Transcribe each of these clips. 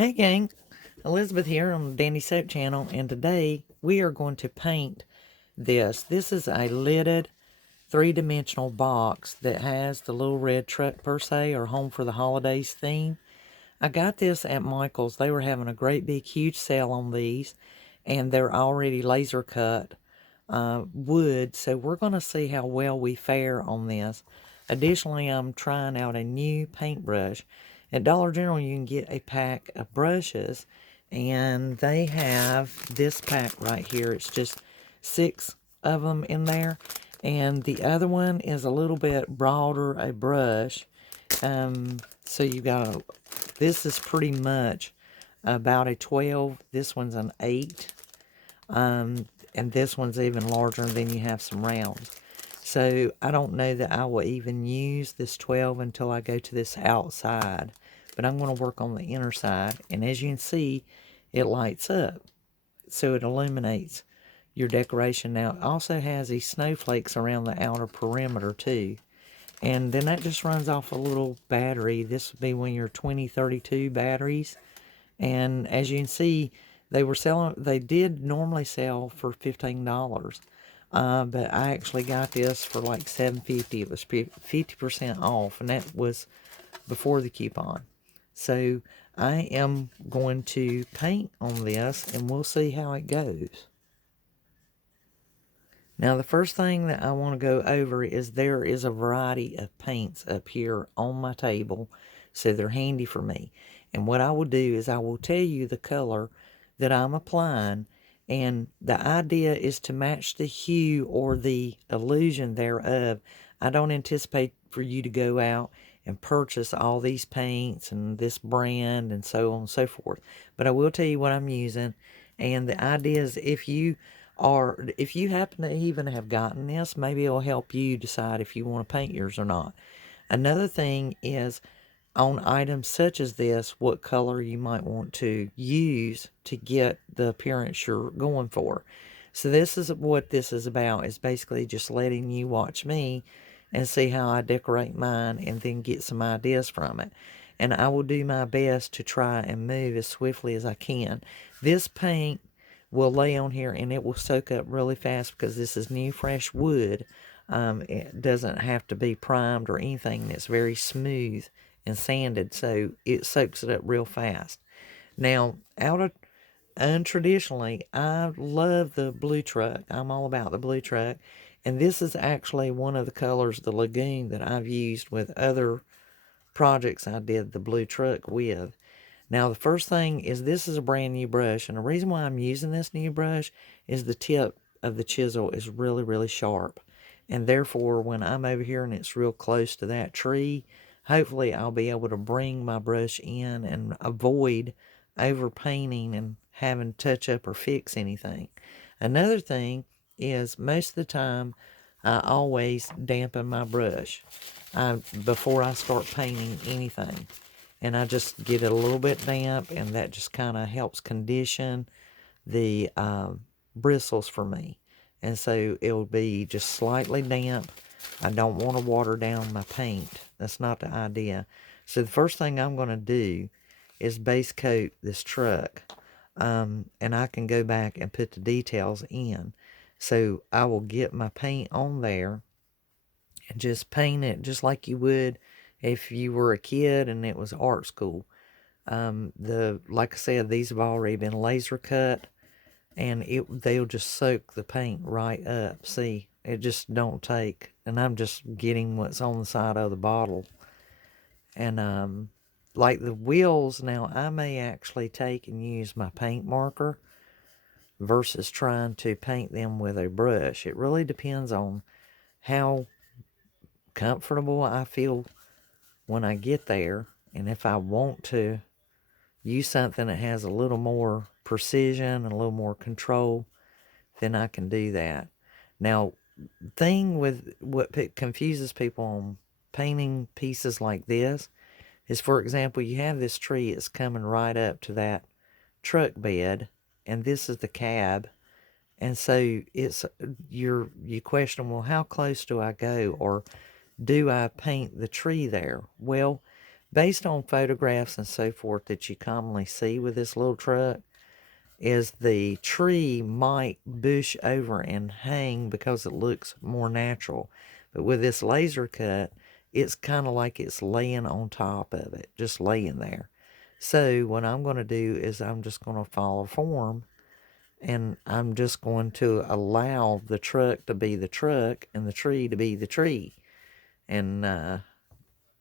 Hey gang, Elizabeth here on the Dandy Soap channel, and today we are going to paint this. This is a lidded three-dimensional box that has the little red truck per se, or Home for the Holidays theme. I got this at Michael's. They were having a great big huge sale on these, and they're already laser cut wood, so we're going to see how well we fare on this. Additionally, I'm trying out a new paintbrush. At Dollar General, you can get a pack of brushes, and they have this pack right here. It's just 6 of them in there, and the other one is a little bit broader a brush. So you got a, this is pretty much about a 12. This one's an 8. And this one's even larger, and then you have some rounds. So I don't know that I will even use this 12 until I go to this outside. But I'm going to work on the inner side. And as you can see, it lights up. So it illuminates your decoration. Now, it also has these snowflakes around the outer perimeter too. And then that just runs off a little battery. This would be one of your 2032 batteries. And as you can see, they did normally sell for $15. But I actually got this for like $7.50. It was 50% off, and that was before the coupon. So I am going to paint on this, and we'll see how it goes. Now, the first thing that I want to go over is there is a variety of paints up here on my table, so they're handy for me. And what I will do is I will tell you the color that I'm applying, and the idea is to match the hue or the illusion thereof. I don't anticipate for you to go out and purchase all these paints and this brand and so on and so forth. But I will tell you what I'm using, and the idea is if you happen to even have gotten this, maybe it'll help you decide if you want to paint yours or not. Another thing is on items such as this, what color you might want to use to get the appearance you're going for. So this is what this is about, is basically just letting you watch me and see how I decorate mine and then get some ideas from it. And I will do my best to try and move as swiftly as I can. This paint will lay on here and it will soak up really fast because this is new fresh wood. It doesn't have to be primed or anything. It's very smooth and sanded, so it soaks it up real fast. Now, untraditionally, I love the blue truck. I'm all about the blue truck, and this is actually one of the colors, the lagoon, that I've used with other projects I did the blue truck with. Now, the first thing is this is a brand new brush, and the reason why I'm using this new brush is the tip of the chisel is really, really sharp. And therefore, when I'm over here and it's real close to that tree, hopefully I'll be able to bring my brush in and avoid overpainting and having to touch up or fix anything. Another thing is most of the time, I always dampen my brush before I start painting anything. And I just get it a little bit damp, and that just kind of helps condition the bristles for me. And so it'll be just slightly damp. I don't want to water down my paint. That's not the idea. So the first thing I'm going to do is base coat this truck. And I can go back and put the details in. So I will get my paint on there and just paint it just like you would if you were a kid and it was art school. Like I said, these have already been laser cut, and they'll just soak the paint right up. See, it just don't take, and I'm just getting what's on the side of the bottle. And like the wheels, now I may actually take and use my paint marker versus trying to paint them with a brush. It really depends on how comfortable I feel when I get there, and if I want to use something that has a little more precision and a little more control, then I can do that. Now, thing with what confuses people on painting pieces like this is, for example, you have this tree that's coming right up to that truck bed, and this is the cab. And so you question, well, how close do I go, or do I paint the tree there? Well, based on photographs and so forth that you commonly see with this little truck, is the tree might bush over and hang because it looks more natural. But with this laser cut, it's kind of like it's laying on top of it, just laying there. So what I'm going to do is I'm just going to follow form, and I'm just going to allow the truck to be the truck and the tree to be the tree. And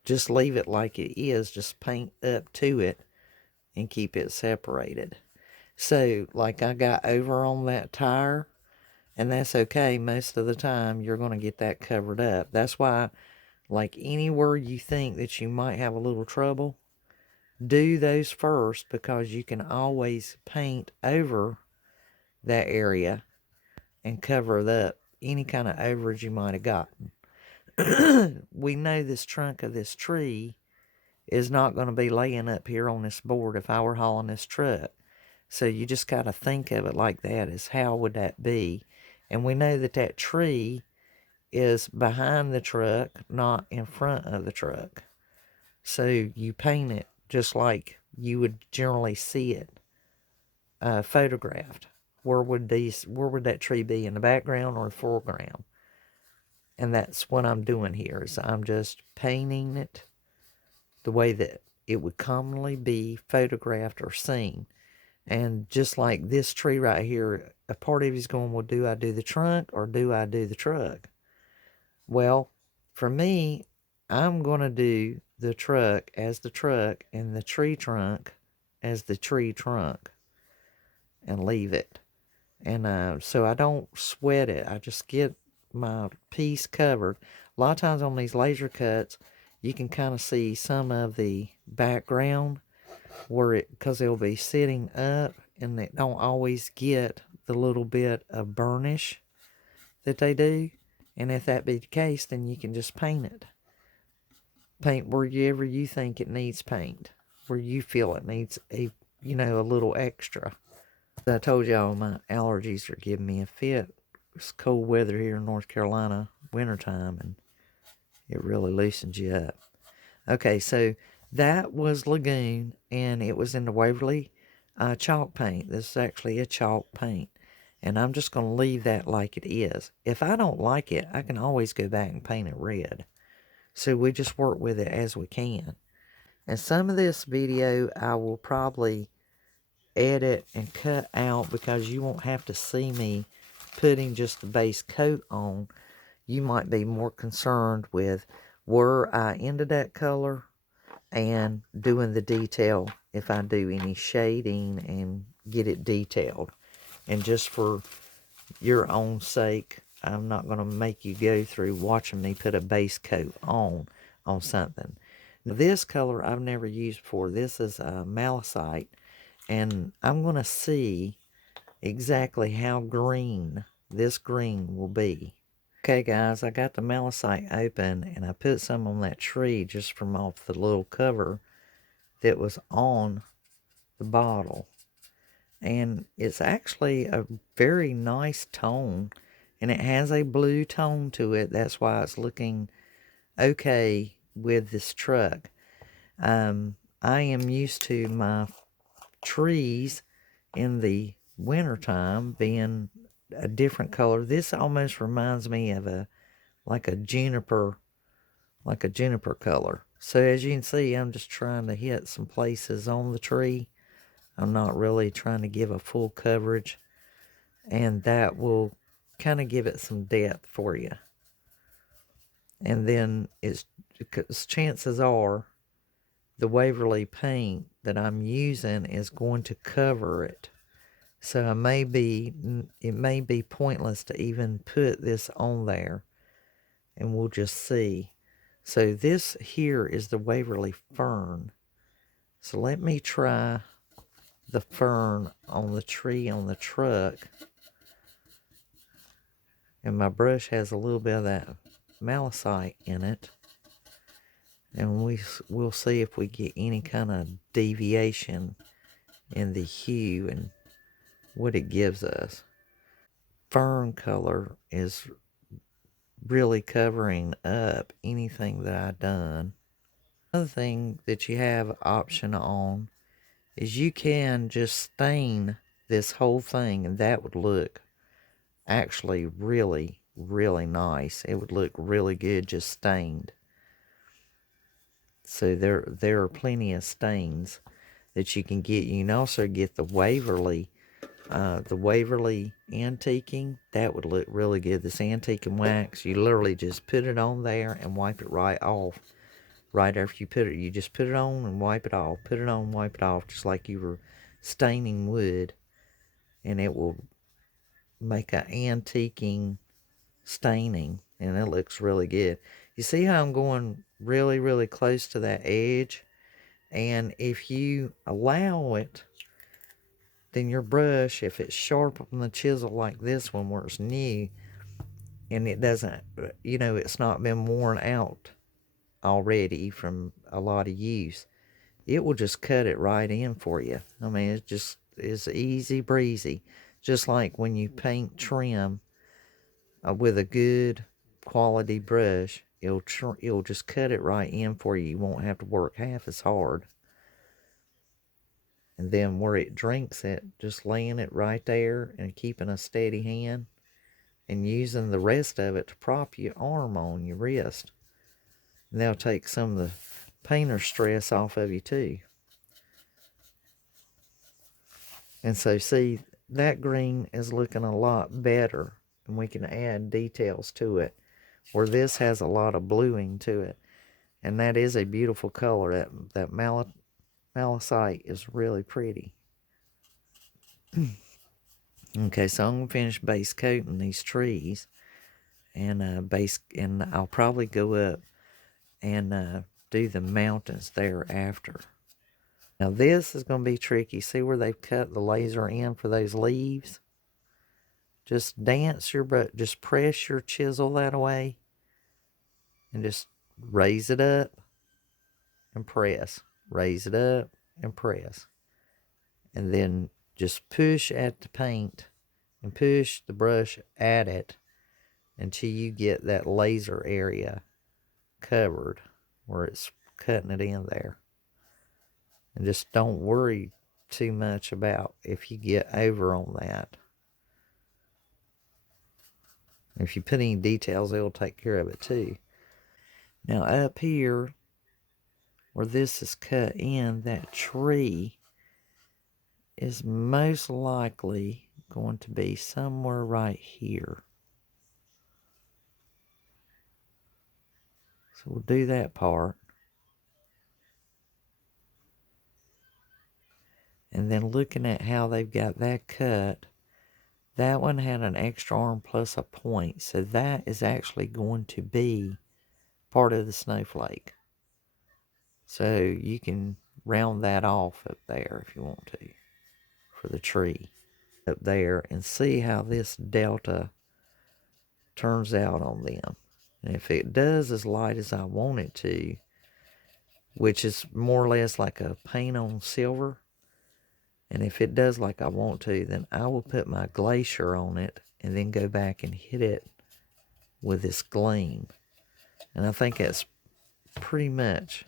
just leave it like it is, just paint up to it and keep it separated. So, like I got over on that tire, and that's okay. Most of the time, you're going to get that covered up. That's why, like anywhere you think that you might have a little trouble, do those first, because you can always paint over that area and cover up any kind of overage you might have gotten. We know this trunk of this tree is not going to be laying up here on this board if I were hauling this truck. So you just got to think of it like that, is how would that be? And we know that that tree is behind the truck, not in front of the truck. So you paint it just like you would generally see it photographed. Where would that tree be, in the background or the foreground? And that's what I'm doing here, is I'm just painting it the way that it would commonly be photographed or seen. And just like this tree right here, a part of you is going, well, do I do the trunk or do I do the truck? Well, for me, I'm going to do the truck as the truck and the tree trunk as the tree trunk and leave it. And so I don't sweat it. I just get my piece covered. A lot of times on these laser cuts, you can kind of see some of the background where because it'll be sitting up and they don't always get the little bit of burnish that they do. And if that be the case, then you can just paint it. Paint wherever you think it needs paint, where you feel it needs a little extra. I told y'all my allergies are giving me a fit. It's cold weather here in North Carolina, wintertime, and it really loosens you up. Okay, so that was Lagoon, and it was in the Waverly chalk paint. This is actually a chalk paint, and I'm just going to leave that like it is. If I don't like it, I can always go back and paint it red. So we just work with it as we can. And some of this video I will probably edit and cut out because you won't have to see me putting just the base coat on. You might be more concerned with where I ended that color and doing the detail if I do any shading and get it detailed. And just for your own sake, I'm not going to make you go through watching me put a base coat on something. Now, this color I've never used before. This is malachite, and I'm going to see exactly how green this green will be. Okay guys, I got the malachite open and I put some on that tree just from off the little cover that was on the bottle. And it's actually a very nice tone, and it has a blue tone to it. That's why it's looking okay with this truck. I am used to my trees in the wintertime being a different color. This almost reminds me of a juniper color. So as you can see, I'm just trying to hit some places on the tree. I'm not really trying to give a full coverage, and that will kind of give it some depth for you. And then because chances are the Waverly paint that I'm using is going to cover it. So it may be pointless to even put this on there, and we'll just see. So this here is the Waverly fern. So let me try the fern on the tree on the truck. And my brush has a little bit of that malachite in it. And we'll see if we get any kind of deviation in the hue and what it gives us. Fern color is really covering up anything that I've done. Another thing that you have option on is you can just stain this whole thing, and that would look actually really, really nice. It would look really good just stained. So there are plenty of stains that you can get. You can also get the Waverly Antiquing. That would look really good. This Antiquing Wax, you literally just put it on there and wipe it right off. Right after you put it, you just put it on and wipe it off. Put it on, wipe it off, just like you were staining wood. And it will make an antiquing staining, and it looks really good. You see how I'm going really, really close to that edge? And if you allow it, then your brush, if it's sharp on the chisel like this one where it's new, and it doesn't, it's not been worn out already from a lot of use, it will just cut it right in for you. I mean, it's easy breezy. Just like when you paint trim with a good quality brush, it'll just cut it right in for you. You won't have to work half as hard. And then where it drinks it, just laying it right there and keeping a steady hand and using the rest of it to prop your arm on your wrist. And that'll take some of the painter stress off of you too. And so see, that green is looking a lot better, and we can add details to it, where this has a lot of bluing to it. And that is a beautiful color. That malachite is really pretty. Okay, so I'm gonna finish base coating these trees, and I'll probably go up and do the mountains thereafter. Now this is gonna be tricky. See where they've cut the laser in for those leaves? Just just press your chisel that way, and just raise it up and press. Raise it up and press. And then just push at the paint and push the brush at it until you get that laser area covered where it's cutting it in there. And just don't worry too much about if you get over on that. If you put any details, it'll take care of it too. Now up here where this is cut in, that tree is most likely going to be somewhere right here. So we'll do that part. And then looking at how they've got that cut, that one had an extra arm plus a point. So that is actually going to be part of the snowflake. So you can round that off up there if you want to for the tree up there, and see how this delta turns out on them. And if it does as light as I want it to, which is more or less like a paint on silver, and if it does like I want to, then I will put my glacier on it and then go back and hit it with this gleam. And I think that's pretty much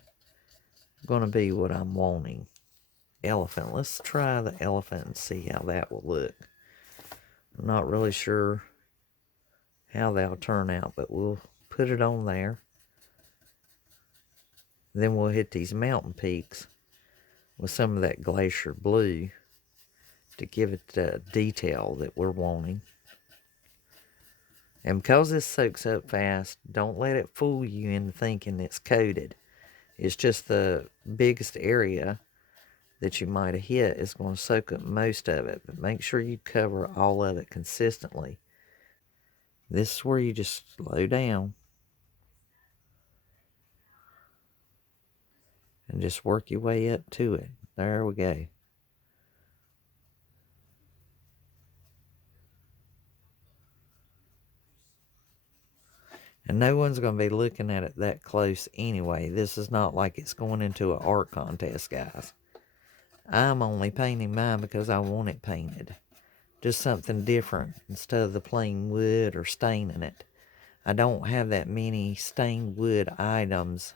going to be what I'm wanting. Elephant. Let's try the elephant and see how that will look. I'm not really sure how that'll turn out, but we'll put it on there. Then we'll hit these mountain peaks with some of that glacier blue to give it the detail that we're wanting. And because this soaks up fast, don't let it fool you into thinking it's coated. It's just the biggest area that you might have hit is going to soak up most of it. But make sure you cover all of it consistently. This is where you just slow down and just work your way up to it. There we go. And no one's going to be looking at it that close anyway. This is not like it's going into an art contest, guys. I'm only painting mine because I want it painted. Just something different instead of the plain wood or staining it. I don't have that many stained wood items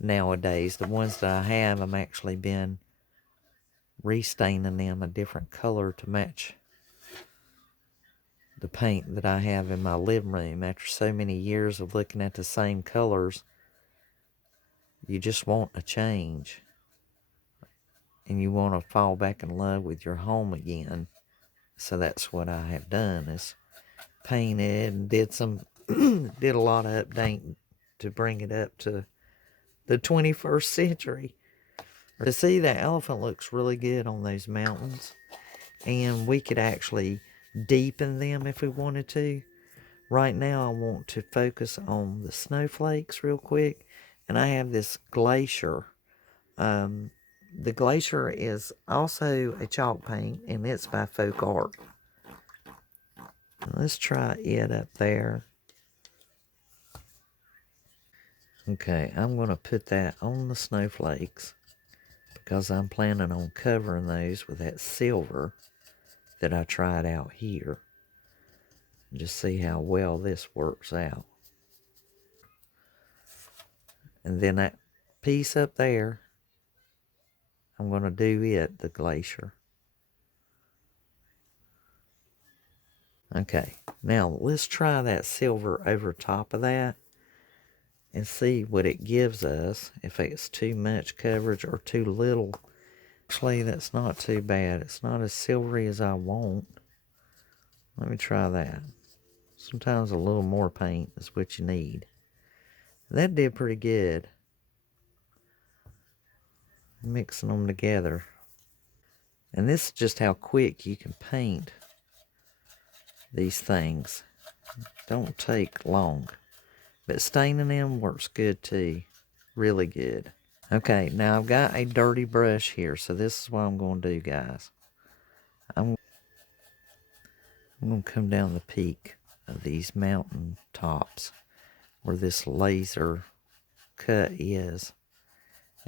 nowadays. The ones that I have, I'm actually been restaining them a different color to match the paint that I have in my living room. After so many years of looking at the same colors, you just want a change. And you want to fall back in love with your home again. So that's what I have done, is painted and did a lot of updating to bring it up to the 21st century. To see that elephant looks really good on those mountains. And we could actually deepen them if we wanted to. Right now I want to focus on the snowflakes real quick. And I have this glacier. The glacier is also a chalk paint, and it's by Folk Art. Let's try it up there. Okay, I'm going to put that on the snowflakes because I'm planning on covering those with that silver that I tried out here. Just see how well this works out. And then that piece up there, I'm going to do it, the glacier. Okay, now let's try that silver over top of that and see what it gives us, if it's too much coverage or too little. Actually, that's not too bad. It's not as silvery as I want. Let me try that. Sometimes a little more paint is what you need. That did pretty good. Mixing them together. And this is just how quick you can paint these things. Don't take long. But staining them works good too. Really good. Okay, now I've got a dirty brush here, so this is what I'm going to do, guys. I'm going to come down the peak of these mountain tops where this laser cut is.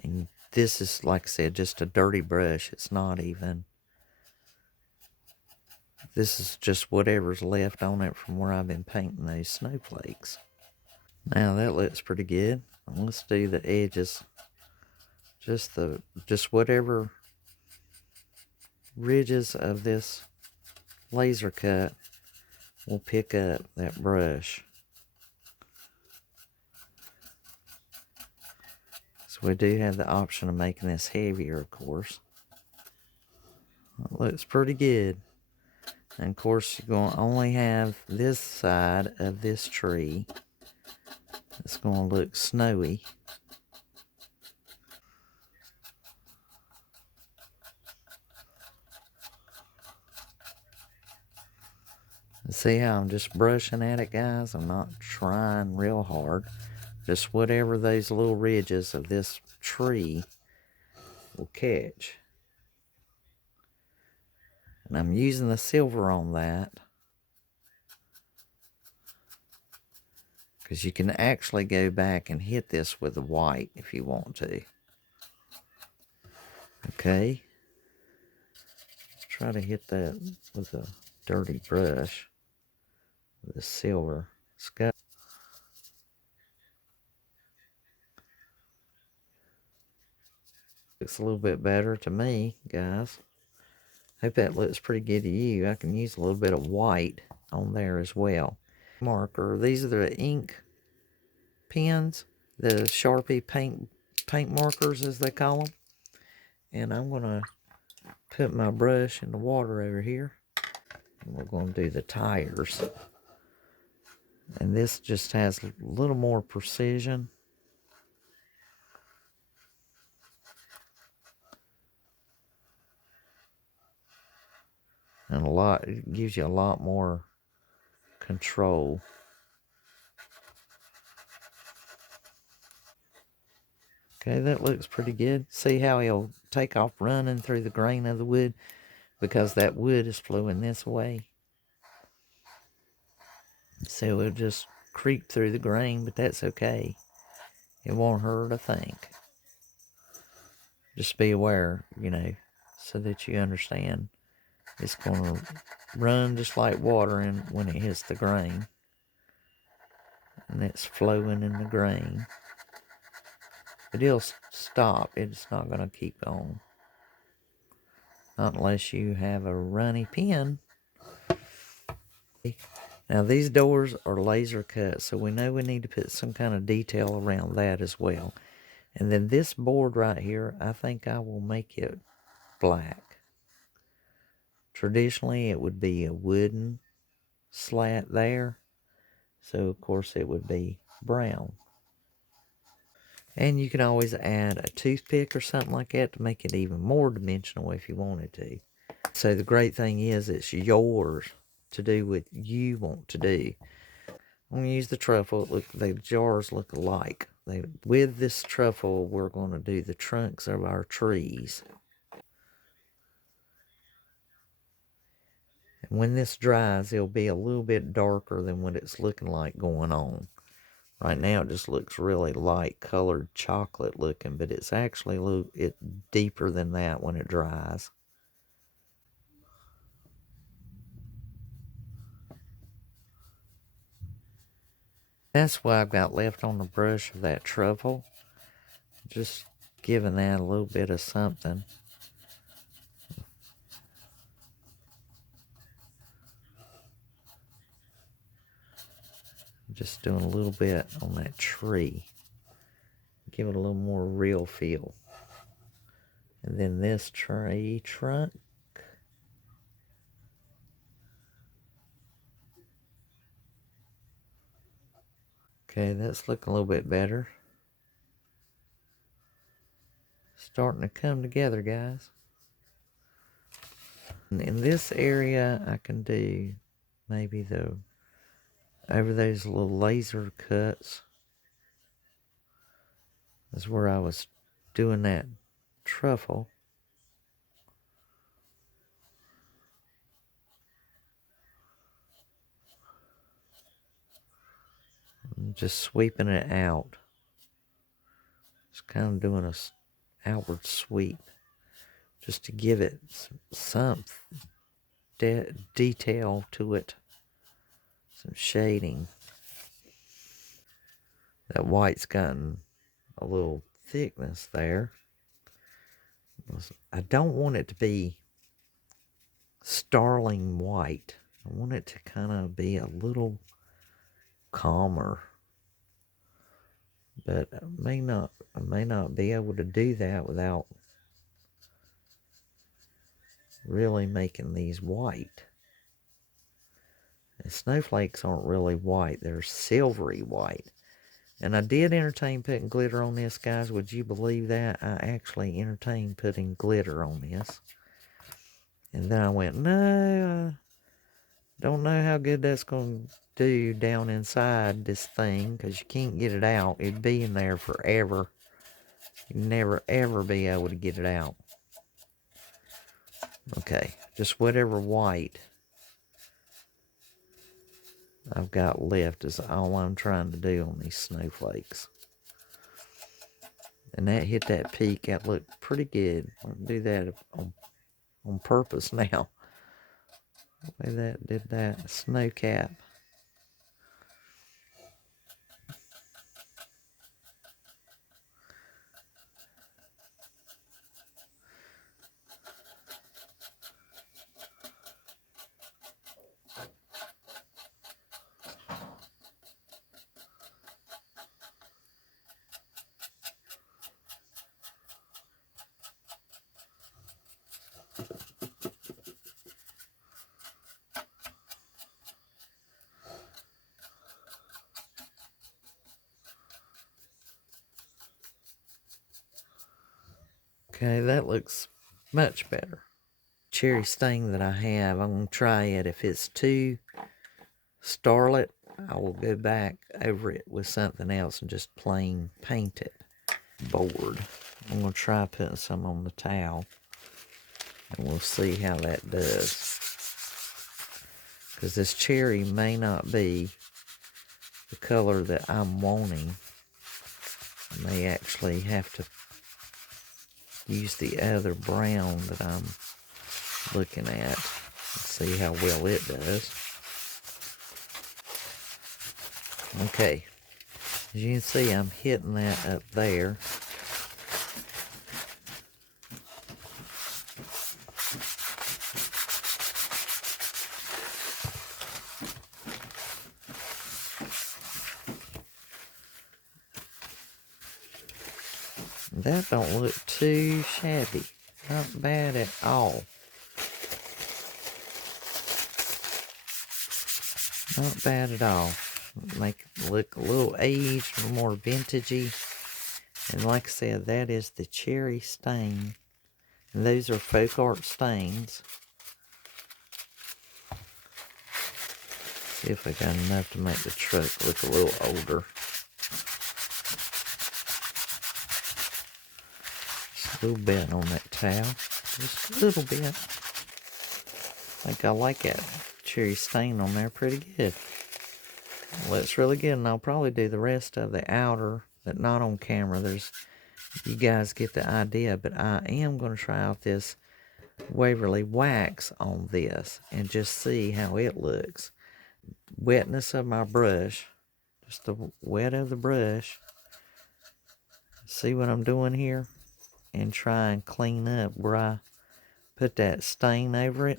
And this is, like I said, just a dirty brush. It's not even... This is just whatever's left on it from where I've been painting those snowflakes. Now that looks pretty good. Let's do the edges. Just whatever ridges of this laser cut will pick up that brush. So we do have the option of making this heavier, of course. It looks pretty good. And of course, you're going to only have this side of this tree. It's going to look snowy. See how I'm just brushing at it, guys? I'm not trying real hard. Just whatever those little ridges of this tree will catch. And I'm using the silver on that, because you can actually go back and hit this with the white if you want to. Okay. Try to hit that with a dirty brush with the silver. Scott. Looks a little bit better to me, guys. Hope that looks pretty good to you. I can use a little bit of white on there as well. Marker. These are the ink pens, the Sharpie paint markers as they call them. And I'm going to put my brush in the water over here. And we're going to do the tires. And this just has a little more precision. And it gives you a lot more control. Okay, that looks pretty good. See how he'll take off running through the grain of the wood because that wood is flowing this way. So it'll just creep through the grain, but that's okay. It won't hurt a thing. Just be aware, so that you understand. It's going to run just like water when it hits the grain. And it's flowing in the grain. But it'll stop. It's not going to keep going. Not unless you have a runny pen. Now these doors are laser cut, so we know we need to put some kind of detail around that as well. And then this board right here, I think I will make it black. Traditionally, it would be a wooden slat there. So, of course, it would be brown. And you can always add a toothpick or something like that to make it even more dimensional if you wanted to. So the great thing is it's yours to do what you want to do. I'm going to use the truffle. Look, the jars look alike. With this truffle, we're going to do the trunks of our trees. And when this dries, it'll be a little bit darker than what it's looking like going on. Right now, it just looks really light colored chocolate looking, but it's actually deeper than that when it dries. That's what I've got left on the brush of that truffle. Just giving that a little bit of something. Just doing a little bit on that tree. Give it a little more real feel. And then this tree trunk. Okay, that's looking a little bit better. Starting to come together, guys. And in this area, I can do maybe over those little laser cuts. Is where I was doing that truffle. I'm just sweeping it out. Just kind of doing a outward sweep. Just to give it some detail to it. Some shading. That white's gotten a little thickness there. I don't want it to be starling white. I want it to kind of be a little calmer. But I may not be able to do that without really making these white. And snowflakes aren't really white, they're silvery white. And I did entertain putting glitter on this, guys. Would you believe that? I actually entertained putting glitter on this. And then I went, no, I don't know how good that's going to do down inside this thing, because you can't get it out. It'd be in there forever. You'd never, ever be able to get it out. Okay, just whatever white I've got left is all I'm trying to do on these snowflakes. And that hit that peak. That looked pretty good. I'll do that on purpose now. The way that did that snow cap. Okay, that looks much better. Cherry stain that I have, I'm going to try it. If it's too starlit, I will go back over it with something else and just plain paint it. Board. I'm going to try putting some on the towel, and we'll see how that does. Because this cherry may not be the color that I'm wanting. I may actually have to use the other brown that I'm looking at and see how well it does. Okay, as you can see, I'm hitting that up there. That don't look too shabby. Not bad at all. Not bad at all. Make it look a little aged, a little more vintagey. And like I said, that is the cherry stain. And those are folk art stains. See if I got enough to make the truck look a little older. Just a little bit on that towel. Just a little bit. I think I like that cherry stain on there pretty good. Well, it's really good, and I'll probably do the rest of the outer, but not on camera. You guys get the idea, but I am going to try out this Waverly Wax on this and just see how it looks. Wetness of my brush, just the wet of the brush. See what I'm doing here? And try and clean up where I put that stain over it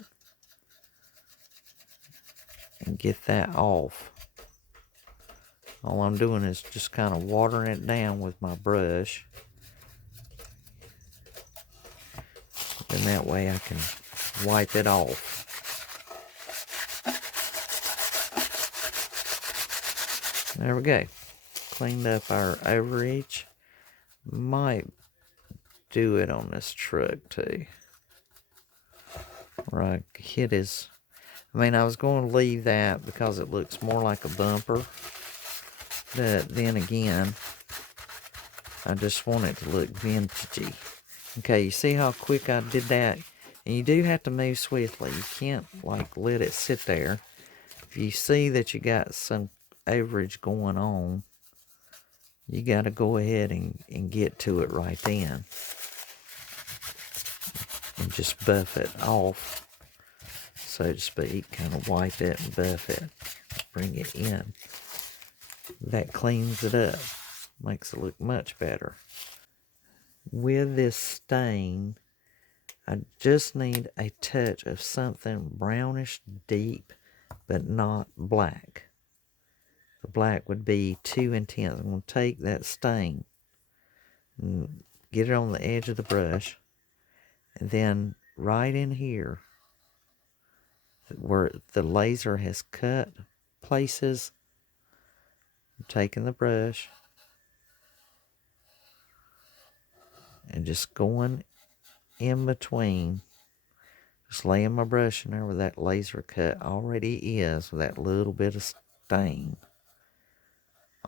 and get that off. All I'm doing is just kind of watering it down with my brush. And that way I can wipe it off. There we go. Cleaned up our overage. Might do it on this truck too. Right, hit his... I mean, I was going to leave that because it looks more like a bumper. But then again, I just want it to look vintagey. Okay, you see how quick I did that? And you do have to move swiftly. You can't, like, let it sit there. If you see that you got some overage going on, you got to go ahead and get to it right then. And just buff it off, so to speak. Kind of wipe it and buff it. Bring it in. That cleans it up. Makes it look much better. With this stain, I just need a touch of something brownish deep, but not black. The black would be too intense. I'm going to take that stain and get it on the edge of the brush, and then right in here, where the laser has cut places, I'm taking the brush and just going in between, just laying my brush in there where that laser cut already is, with that little bit of stain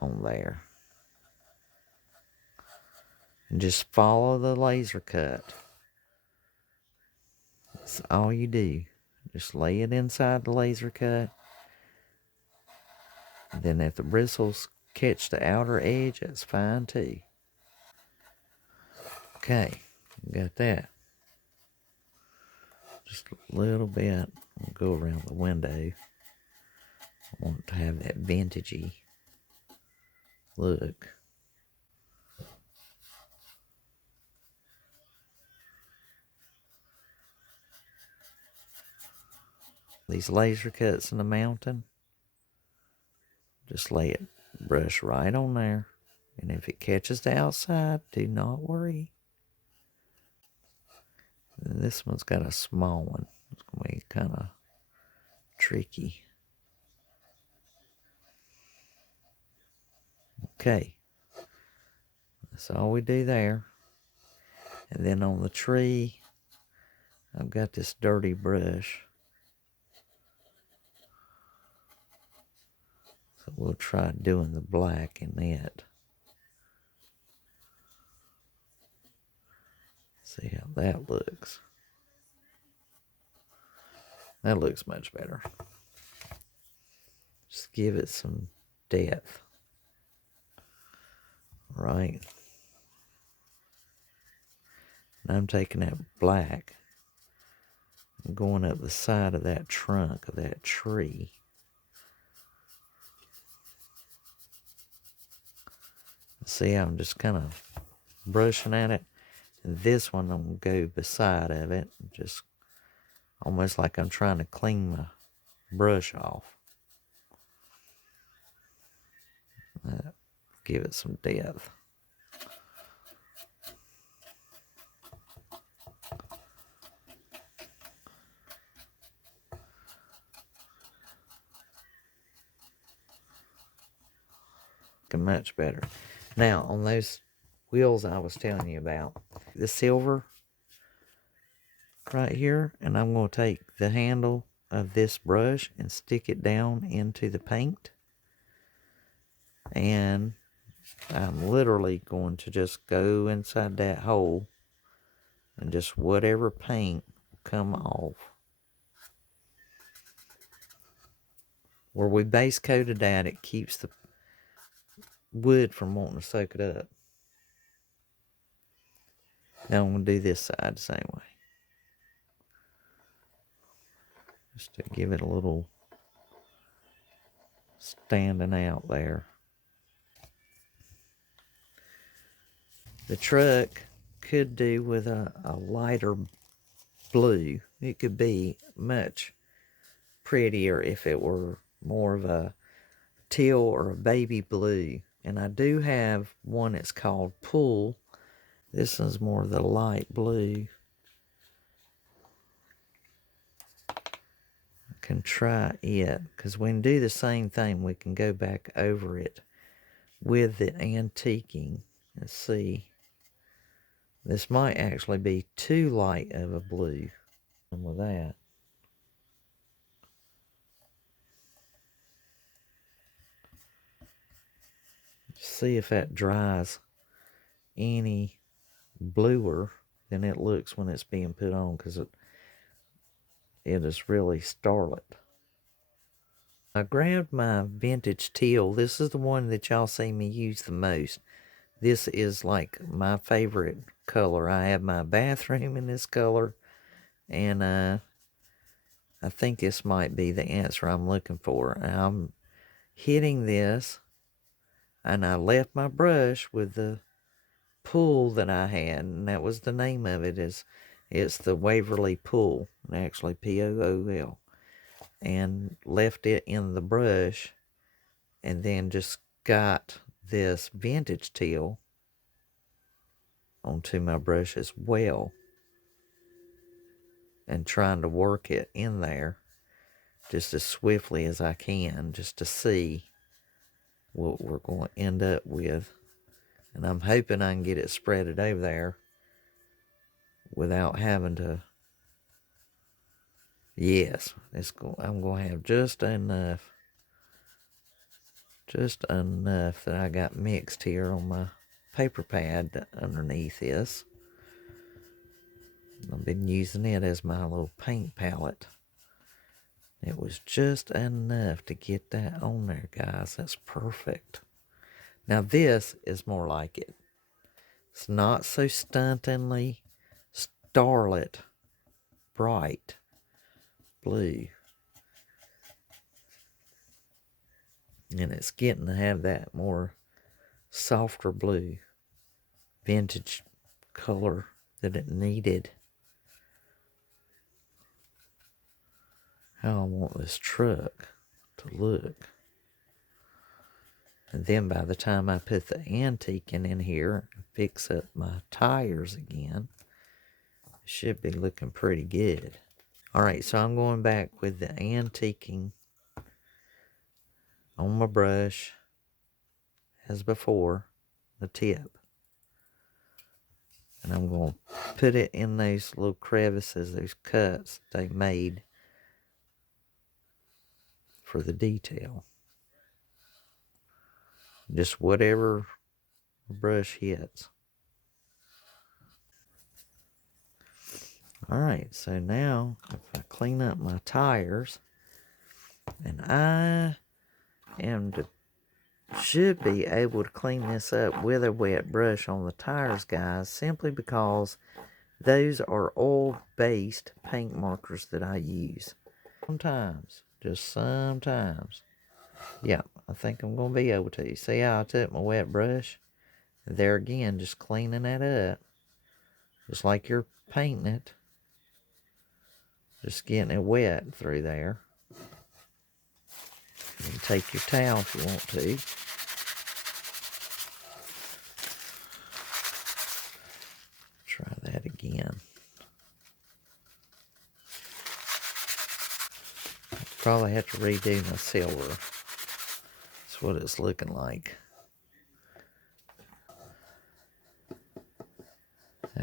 on there. And just follow the laser cut. That's all you do. Just lay it inside the laser cut. And then if the bristles catch the outer edge, that's fine too. Okay, got that. Just a little bit. I'll go around the window. I want to have that vintagey look. These laser cuts in the mountain, just lay it, brush right on there. And if it catches the outside, do not worry. And this one's got a small one. It's going to be kind of tricky. Okay. That's all we do there. And then on the tree, I've got this dirty brush. So we'll try doing the black in it. See how that looks. That looks much better. Just give it some depth. Right. And I'm taking that black and going up the side of that trunk of that tree. See how I'm just kind of brushing at it. And this one I'm going to go beside of it. Just almost like I'm trying to clean my brush off. Give it some depth. looking much better. Now, on those wheels I was telling you about, the silver right here, and I'm going to take the handle of this brush and stick it down into the paint. And I'm literally going to just go inside that hole and just whatever paint will come off. Where we base coated that, it keeps the wood from wanting to soak it up. Now I'm going to do this side the same way. Just to give it a little standing out there. The truck could do with a lighter blue. It could be much prettier if it were more of a teal or a baby blue. And I do have one that's called Pool. This is more of the light blue. I can try it, because we can do the same thing. We can go back over it with the antiquing and see. This might actually be too light of a blue. And with that, see if that dries any bluer than it looks when it's being put on, because it is really starlit. I grabbed my vintage teal. This is the one that y'all see me use the most. This is like my favorite color. I have my bathroom in this color, and I think this might be the answer I'm looking for. I'm hitting this, and I left my brush with the Pool that I had, and that was the name of it. It's the Waverly Pool, actually Pool, and left it in the brush, and then just got this vintage teal onto my brush as well, and trying to work it in there just as swiftly as I can, just to see what we're going to end up with. And I'm hoping I can get it spreaded over there without having to. Yes, I'm going to have just enough that I got mixed here on my paper pad underneath this. I've been using it as my little paint palette. It was just enough to get that on there, guys. That's perfect. Now this is more like it. It's not so stuntingly starlit bright blue. And it's getting to have that more softer blue vintage color that it needed. How I want this truck to look. And then by the time I put the antiquing in here and fix up my tires again, it should be looking pretty good. Alright, so I'm going back with the antiquing on my brush as before, the tip. And I'm going to put it in those little crevices, those cuts they made for the detail. Just whatever the brush hits. Alright, so now if I clean up my tires, and I should be able to clean this up with a wet brush on the tires, guys, simply because those are oil-based paint markers that I use. Sometimes, just sometimes. Yeah, I think I'm going to be able to. See how I took my wet brush? There again, just cleaning that up. Just like you're painting it. Just getting it wet through there. You can take your towel if you want to. Try that again. Probably have to redo my silver. That's what it's looking like.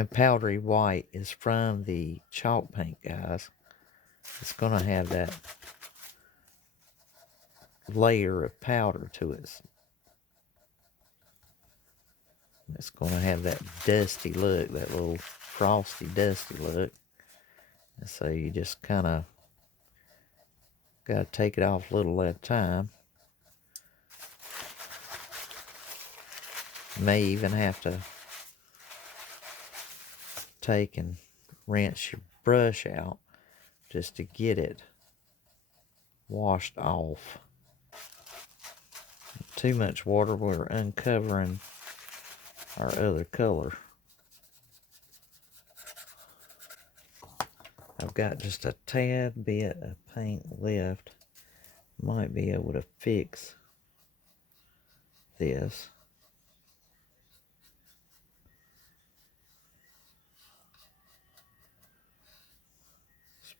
And powdery white is from the chalk paint, guys. It's going to have that layer of powder to it. It's going to have that dusty look, that little frosty, dusty look. And so you just kind of got to take it off a little at a time. May even have to take and rinse your brush out just to get it washed off. Too much water, we're uncovering our other color. I've got just a tad bit of paint left. Might be able to fix this.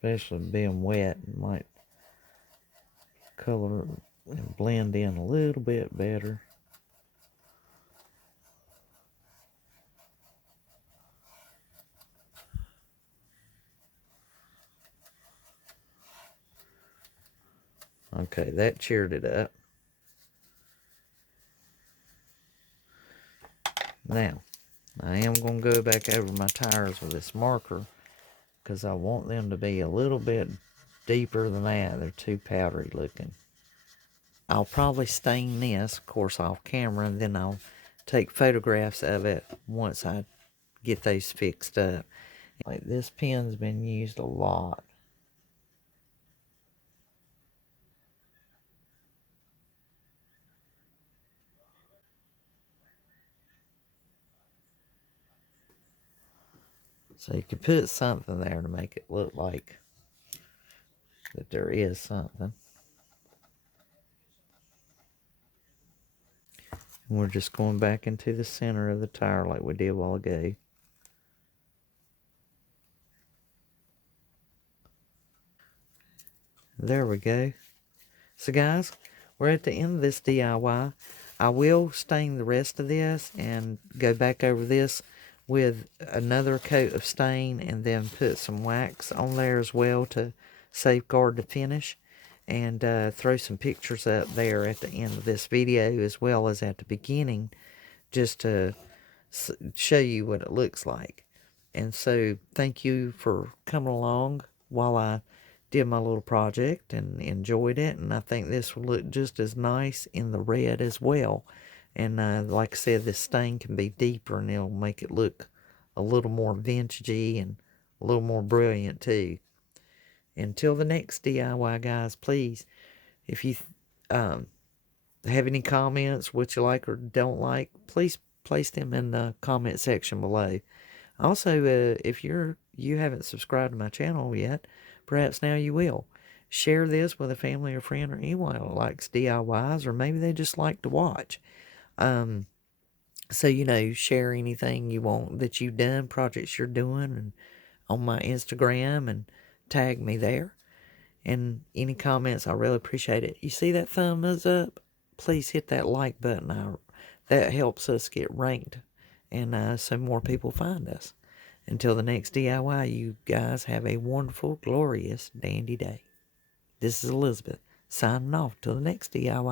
Especially being wet, it might color and blend in a little bit better. Okay, that cheered it up. Now, I am going to go back over my tires with this marker because I want them to be a little bit deeper than that. They're too powdery looking. I'll probably stain this, of course, off camera, and then I'll take photographs of it once I get those fixed up. Like, this pen's been used a lot. So you could put something there to make it look like that there is something. And we're just going back into the center of the tire like we did a while ago. There we go. So guys, we're at the end of this DIY. I will stain the rest of this and go back over this with another coat of stain and then put some wax on there as well to safeguard the finish. And throw some pictures up there at the end of this video as well as at the beginning just to show you what it looks like. And so thank you for coming along while I did my little project and enjoyed it. And I think this will look just as nice in the red as well. And like I said, this stain can be deeper and it'll make it look a little more vintagey and a little more brilliant too. Until the next DIY, guys, please, if you have any comments, what you like or don't like, please place them in the comment section below. Also, if you haven't subscribed to my channel yet, perhaps now you will. Share this with a family or friend or anyone who likes DIYs, or maybe they just like to watch. So, you know, share anything you want that you've done, projects you're doing, and on my Instagram, and tag me there. And any comments, I really appreciate it. You see that thumbs up? Please hit that like button. That helps us get ranked and so more people find us. Until the next DIY, you guys have a wonderful, glorious, dandy day. This is Elizabeth signing off till the next DIY.